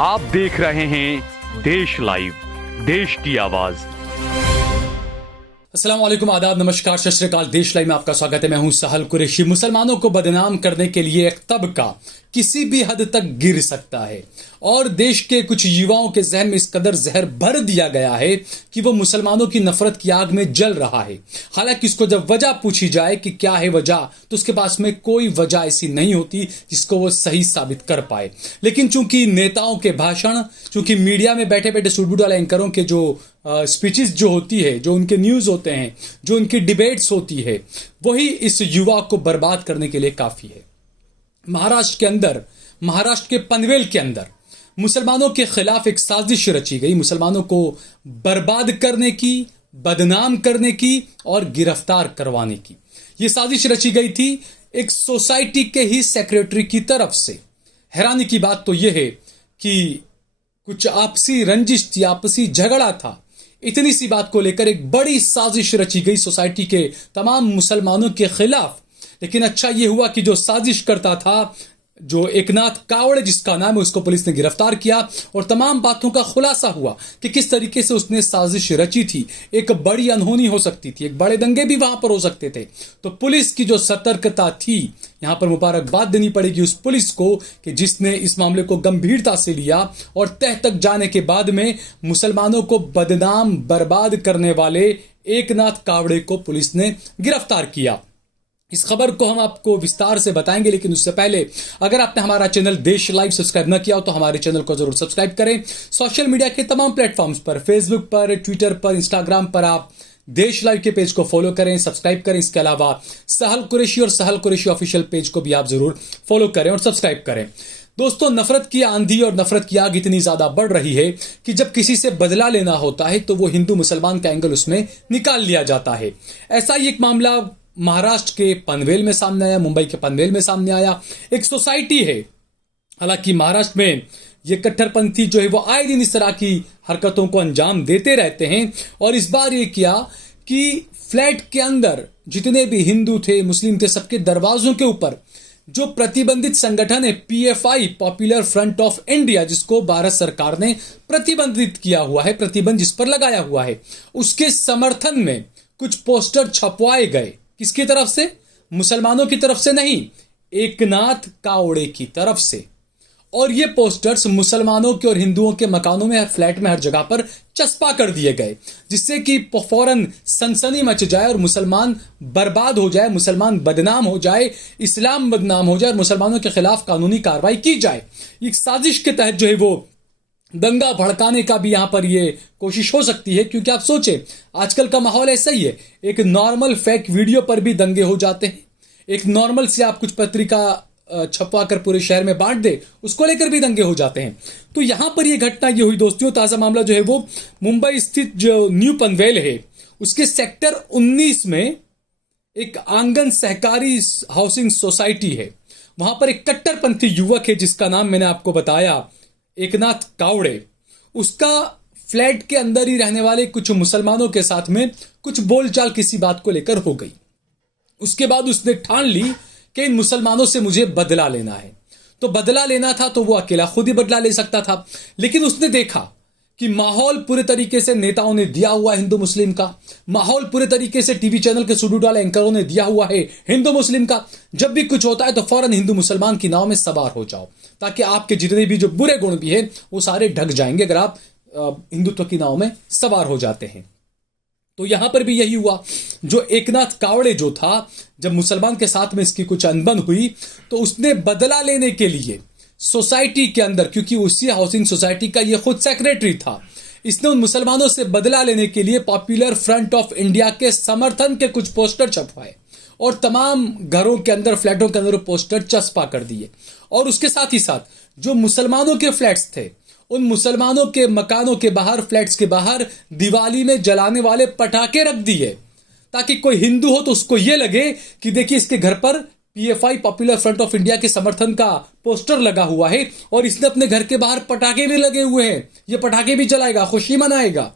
आप देख रहे हैं देश लाइव, देश की आवाज। अस्सलाम वालेकुम, आदाब, नमस्कार, सत श्री अकाल। देश लाइव में आपका स्वागत है। मैं हूं सहल कुरैशी। मुसलमानों को बदनाम करने के लिए एक तबका किसी भी हद तक गिर सकता है और देश के कुछ युवाओं के जहन में इस कदर जहर भर दिया गया है कि वो मुसलमानों की नफरत की आग में जल रहा है। हालांकि इसको जब वजह पूछी जाए कि क्या है वजह, तो उसके पास में कोई वजह ऐसी नहीं होती जिसको वो सही साबित कर पाए। लेकिन चूंकि नेताओं के भाषण, चूंकि मीडिया में बैठे बैठे सुडबुड वाले एंकरों के जो स्पीचेस जो होती है, जो उनके न्यूज होते हैं, जो उनकी डिबेट्स होती है, वही इस युवा को बर्बाद करने के लिए काफी है। महाराष्ट्र के पनवेल के अंदर मुसलमानों के खिलाफ एक साजिश रची गई, मुसलमानों को बर्बाद करने की, बदनाम करने की और गिरफ्तार करवाने की। यह साजिश रची गई थी एक सोसाइटी के ही सेक्रेटरी की तरफ से। हैरानी की बात तो यह है कि कुछ आपसी रंजिश थी, आपसी झगड़ा था। इतनी सी बात को लेकर एक बड़ी साजिश रची गई सोसाइटी के तमाम मुसलमानों के खिलाफ। लेकिन अच्छा यह हुआ कि जो साजिश करता था, जो एकनाथ कावड़े जिसका नाम है, उसको पुलिस ने गिरफ्तार किया और तमाम बातों का खुलासा हुआ कि किस तरीके से उसने साजिश रची थी। एक बड़ी अनहोनी हो सकती थी, एक बड़े दंगे भी वहां पर हो सकते थे। तो पुलिस की जो सतर्कता थी, यहां पर मुबारकबाद देनी पड़ेगी उस पुलिस को कि जिसने इस मामले को गंभीरता से लिया और तह तक जाने के बाद में मुसलमानों को बदनाम बर्बाद करने वाले एकनाथ कावड़े को पुलिस ने गिरफ्तार किया। इस खबर को हम आपको विस्तार से बताएंगे, लेकिन उससे पहले अगर आपने हमारा चैनल देश लाइव सब्सक्राइब न किया हो तो हमारे चैनल को जरूर सब्सक्राइब करें। सोशल मीडिया के तमाम प्लेटफॉर्म्स पर, फेसबुक पर, ट्विटर पर, इंस्टाग्राम पर आप देश लाइव के पेज को फॉलो करें, सब्सक्राइब करें। इसके अलावा सहल कुरैशी और सहल कुरैशी ऑफिशियल पेज को भी आप जरूर फॉलो करें और सब्सक्राइब करें। दोस्तों, नफरत की आंधी और नफरत की आग इतनी ज्यादा बढ़ रही है कि जब किसी से बदला लेना होता है तो वो हिंदू मुसलमान का एंगल उसमें निकाल लिया जाता है। ऐसा ही एक मामला महाराष्ट्र के पनवेल में सामने आया, मुंबई के पनवेल में सामने आया। एक सोसाइटी है, हालांकि महाराष्ट्र में ये कट्टरपंथी जो है वो आए दिन इस तरह की हरकतों को अंजाम देते रहते हैं और इस बार ये किया कि फ्लैट के अंदर जितने भी हिंदू थे, मुस्लिम थे, सबके दरवाजों के ऊपर जो प्रतिबंधित संगठन है PFI, popular front of India, जिसको भारत सरकार ने प्रतिबंधित किया हुआ है, प्रतिबंध जिस पर लगाया हुआ है, उसके समर्थन में कुछ पोस्टर छपवाए गए। किसकी तरफ से? मुसलमानों की तरफ से नहीं, एकनाथ कावड़े की तरफ से। और ये पोस्टर्स मुसलमानों के और हिंदुओं के मकानों में, फ्लैट में, हर जगह पर चस्पा कर दिए गए, जिससे कि फौरन सनसनी मच जाए और मुसलमान बर्बाद हो जाए, मुसलमान बदनाम हो जाए, इस्लाम बदनाम हो जाए और मुसलमानों के खिलाफ कानूनी कार्रवाई की जाए। एक साजिश के तहत जो है वो दंगा भड़काने का भी यहां पर ये कोशिश हो सकती है, क्योंकि आप सोचें आजकल का माहौल ऐसा ही है। एक नॉर्मल फेक वीडियो पर भी दंगे हो जाते हैं, एक नॉर्मल से आप कुछ पत्रिका छपवा कर पूरे शहर में बांट दे, उसको लेकर भी दंगे हो जाते हैं। तो यहां पर ये घटना ये हुई दोस्तों। ताजा मामला जो है वो मुंबई स्थित जो न्यू पनवेल है, उसके सेक्टर 19 में एक आंगन सहकारी हाउसिंग सोसाइटी है। वहां पर एक कट्टरपंथी युवक है जिसका नाम मैंने आपको बताया, एकनाथ कावड़े। उसका फ्लैट के अंदर ही रहने वाले कुछ मुसलमानों के साथ में कुछ बोलचाल किसी बात को लेकर हो गई। उसके बाद उसने ठान ली कि इन मुसलमानों से मुझे बदला लेना है। तो बदला लेना था तो वो अकेला खुद ही बदला ले सकता था, लेकिन उसने देखा कि माहौल पूरे तरीके से नेताओं ने दिया हुआ है हिंदू मुस्लिम का, माहौल पूरे तरीके से टीवी चैनल के सुडबुड वाले एंकरों ने दिया हुआ है हिंदू मुस्लिम का। जब भी कुछ होता है तो फौरन हिंदू मुसलमान की नाव में सवार हो जाओ, ताकि आपके जितने भी जो बुरे गुण भी हैं वो सारे ढक जाएंगे अगर आप हिंदुत्व की नाव में सवार हो जाते हैं। तो यहां पर भी यही हुआ। जो एकनाथ कावड़े जो था, जब मुसलमान के साथ में इसकी कुछ अनबन हुई तो उसने बदला लेने के लिए सोसाइटी के अंदर, क्योंकि उसी हाउसिंग सोसाइटी का ये खुद सेक्रेटरी था, इसने उन मुसलमानों से बदला लेने के लिए पॉपुलर फ्रंट ऑफ इंडिया के समर्थन के कुछ पोस्टर छपवाए और तमाम घरों के अंदर, फ्लैटों के अंदर पोस्टर चस्पा कर दिए। और उसके साथ ही साथ जो मुसलमानों के फ्लैट्स थे, उन मुसलमानों के मकानों के बाहर, फ्लैट्स के बाहर दिवाली में जलाने वाले पटाखे रख दिए, ताकि कोई हिंदू हो तो उसको यह लगे कि देखिए इसके घर पर PFI, popular front of India के समर्थन का पोस्टर लगा हुआ है और इसने अपने घर के बाहर पटाखे भी लगे हुए हैं, ये पटाखे भी जलाएगा, खुशी मनाएगा।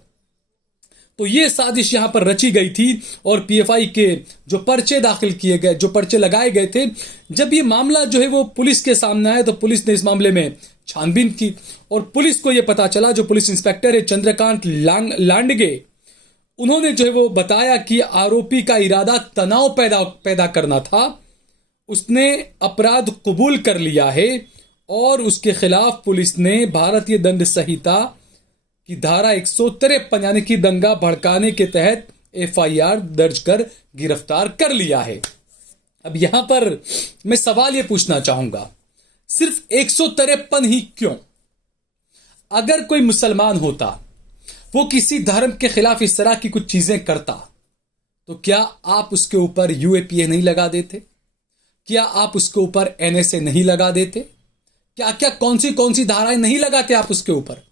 तो ये साजिश यहां पर रची गई थी और पीएफआई के जो पर्चे दाखिल किए गए, जो पर्चे लगाए गए थे, जब ये मामला जो है वो पुलिस के सामने आया तो पुलिस ने इस मामले में छानबीन की और पुलिस को यह पता चला, जो पुलिस इंस्पेक्टर है चंद्रकांत लांडगे, उन्होंने जो है वो बताया कि आरोपी का इरादा तनाव पैदा करना था। उसने अपराध कबूल कर लिया है और उसके खिलाफ पुलिस ने भारतीय दंड संहिता की धारा 153 यानी कि दंगा भड़काने के तहत एफआईआर दर्ज कर गिरफ्तार कर लिया है। अब यहां पर मैं सवाल यह पूछना चाहूंगा, सिर्फ 153 ही क्यों? अगर कोई मुसलमान होता, वो किसी धर्म के खिलाफ इस तरह की कुछ चीजें करता, तो क्या आप उसके ऊपर यूएपीए नहीं लगा देते? क्या आप उसके ऊपर एनएसए नहीं लगा देते? क्या क्या कौन सी धाराएं नहीं लगाते आप उसके ऊपर?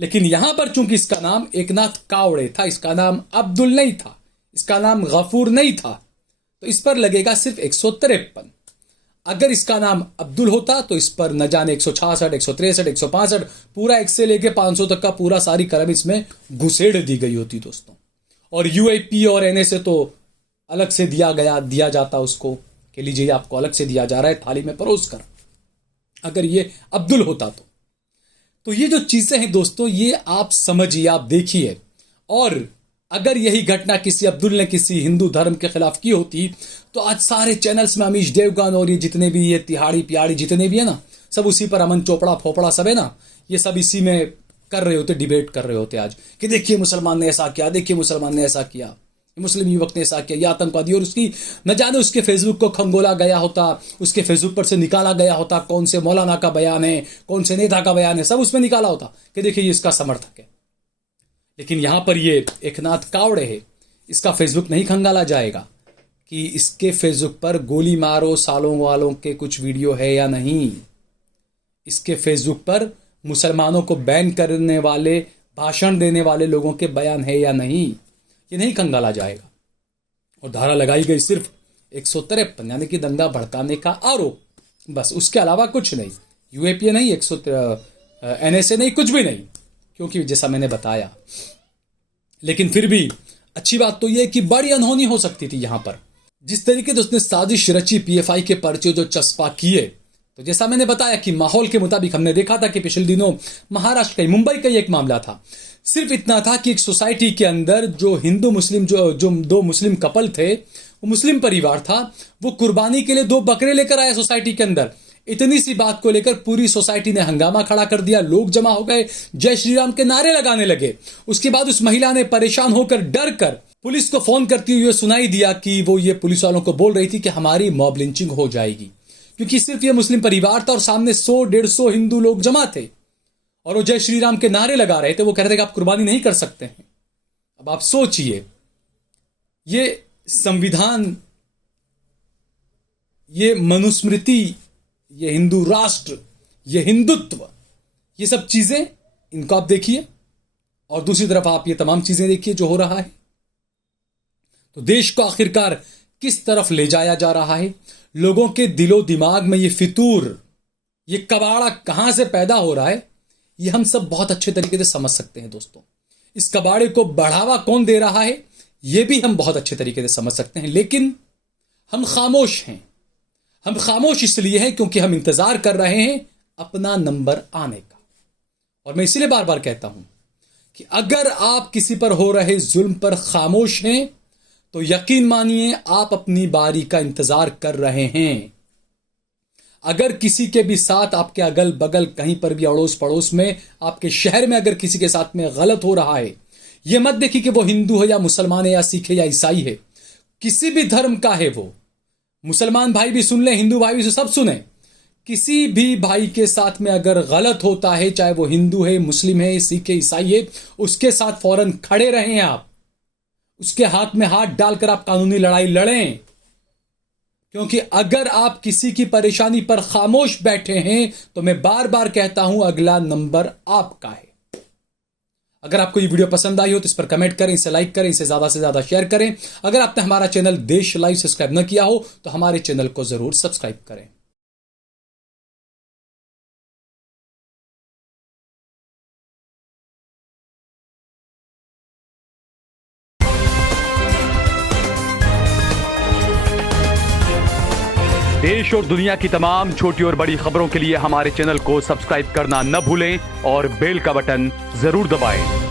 लेकिन यहां पर चूंकि इसका नाम एकनाथ कावड़े था, इसका नाम अब्दुल नहीं था, इसका नाम गफूर नहीं था, तो इस पर लगेगा सिर्फ 153। अगर इसका नाम अब्दुल होता तो इस पर न जाने 166, 163, 165, पूरा 1 से लेके 500 तक का पूरा सारी कलम इसमें घुसेड़ दी गई होती दोस्तों। और यूएपी और एनएसए तो अलग से दिया जाता उसको कि लीजिए आपको अलग से दिया जा रहा है थाली में परोस कर, अगर ये अब्दुल होता तो ये जो चीजें हैं दोस्तों, ये आप समझिए, आप देखिए। और अगर यही घटना किसी अब्दुल ने किसी हिंदू धर्म के खिलाफ की होती तो आज सारे चैनल्स में अमीश देवगन और ये जितने भी ये तिहाड़ी पिहाड़ी जितने भी है ना, सब उसी पर, अमन चोपड़ा फोपड़ा सब है ना, ये सब इसी में कर रहे होते, डिबेट कर रहे होते आज कि देखिए मुसलमान ने ऐसा किया, देखिए मुसलमान ने ऐसा किया, मुस्लिम युवक ने ऐसा किया, यह आतंकवादी। और उसकी न जाने उसके फेसबुक को खंगोला गया होता, उसके फेसबुक पर से निकाला गया होता कौन से मौलाना का बयान है, कौन से नेता का बयान है, सब उसमें निकाला होता कि देखिए ये इसका समर्थक है। लेकिन यहां पर ये एकनाथ कावड़े है, इसका फेसबुक नहीं खंगाला जाएगा कि इसके फेसबुक पर गोली मारो सालों वालों के कुछ वीडियो है या नहीं, इसके फेसबुक पर मुसलमानों को बैन करने वाले, भाषण देने वाले लोगों के बयान है या नहीं, ये नहीं खंगाला जाएगा। और धारा लगाई गई सिर्फ 153 यानी कि दंगा भड़काने का आरोप, बस, उसके अलावा कुछ नहीं। यूएपीए नहीं, एनएसए नहीं, कुछ भी नहीं, क्योंकि जैसा मैंने बताया। लेकिन फिर भी अच्छी बात तो यह कि बड़ी अनहोनी हो सकती थी यहां पर, जिस तरीके से उसने साजिश रची, पीएफआई के पर्चे जो चस्पा किए। तो जैसा मैंने बताया कि माहौल के मुताबिक हमने देखा था कि पिछले दिनों महाराष्ट्र का, मुंबई का एक मामला था। सिर्फ इतना था कि एक सोसाइटी के अंदर जो हिंदू मुस्लिम जो दो मुस्लिम कपल थे, वो मुस्लिम परिवार था, वो कुर्बानी के लिए 2 बकरे लेकर आया सोसाइटी के अंदर। इतनी सी बात को लेकर पूरी सोसाइटी ने हंगामा खड़ा कर दिया, लोग जमा हो गए, जय श्री राम के नारे लगाने लगे। उसके बाद उस महिला ने परेशान होकर, डर कर पुलिस को फोन करती हुए सुनाई दिया कि वो ये पुलिस वालों को बोल रही थी कि हमारी मॉब लिंचिंग हो जाएगी, क्योंकि सिर्फ ये मुस्लिम परिवार था और सामने 100-150 हिंदू लोग जमा थे और वो जय श्री राम के नारे लगा रहे थे। वो कह रहे थे कि आप कुर्बानी नहीं कर सकते हैं। अब आप सोचिए, ये संविधान, ये मनुस्मृति, ये हिंदू राष्ट्र, ये हिंदुत्व, ये सब चीजें, इनको आप देखिए और दूसरी तरफ आप ये तमाम चीजें देखिए जो हो रहा है। तो देश को आखिरकार किस तरफ ले जाया जा रहा है, लोगों के दिलो दिमाग में ये फितूर, ये कबाड़ा कहां से पैदा हो रहा है, ये हम सब बहुत अच्छे तरीके से समझ सकते हैं दोस्तों। इस कबाड़े को बढ़ावा कौन दे रहा है, ये भी हम बहुत अच्छे तरीके से समझ सकते हैं। लेकिन हम खामोश हैं। हम खामोश इसलिए हैं क्योंकि हम इंतजार कर रहे हैं अपना नंबर आने का। और मैं इसीलिए बार बार कहता हूं कि अगर आप किसी पर हो रहे जुल्म पर खामोश हैं तो यकीन मानिए आप अपनी बारी का इंतजार कर रहे हैं। अगर किसी के भी साथ, आपके अगल बगल कहीं पर भी, अड़ोस पड़ोस में, आपके शहर में अगर किसी के साथ में गलत हो रहा है, यह मत देखिए कि वो हिंदू है या मुसलमान है या सिख है या ईसाई है, किसी भी धर्म का है वो, मुसलमान भाई भी सुन ले, हिंदू भाई भी सब सुने, किसी भी भाई के साथ में अगर गलत होता है, चाहे वो हिंदू है, मुस्लिम है, सिख है, ईसाई है, उसके साथ फौरन खड़े रहें आप, उसके हाथ में हाथ डालकर आप कानूनी लड़ाई लड़ें। क्योंकि अगर आप किसी की परेशानी पर खामोश बैठे हैं तो मैं बार बार कहता हूं अगला नंबर आपका है। अगर आपको ये वीडियो पसंद आई हो तो इस पर कमेंट करें, इसे लाइक करें, इसे ज्यादा से ज्यादा शेयर करें। अगर आपने हमारा चैनल देश लाइव सब्सक्राइब न किया हो तो हमारे चैनल को जरूर सब्सक्राइब करें। देश और दुनिया की तमाम छोटी और बड़ी खबरों के लिए हमारे चैनल को सब्सक्राइब करना न भूलें और बेल का बटन जरूर दबाएं।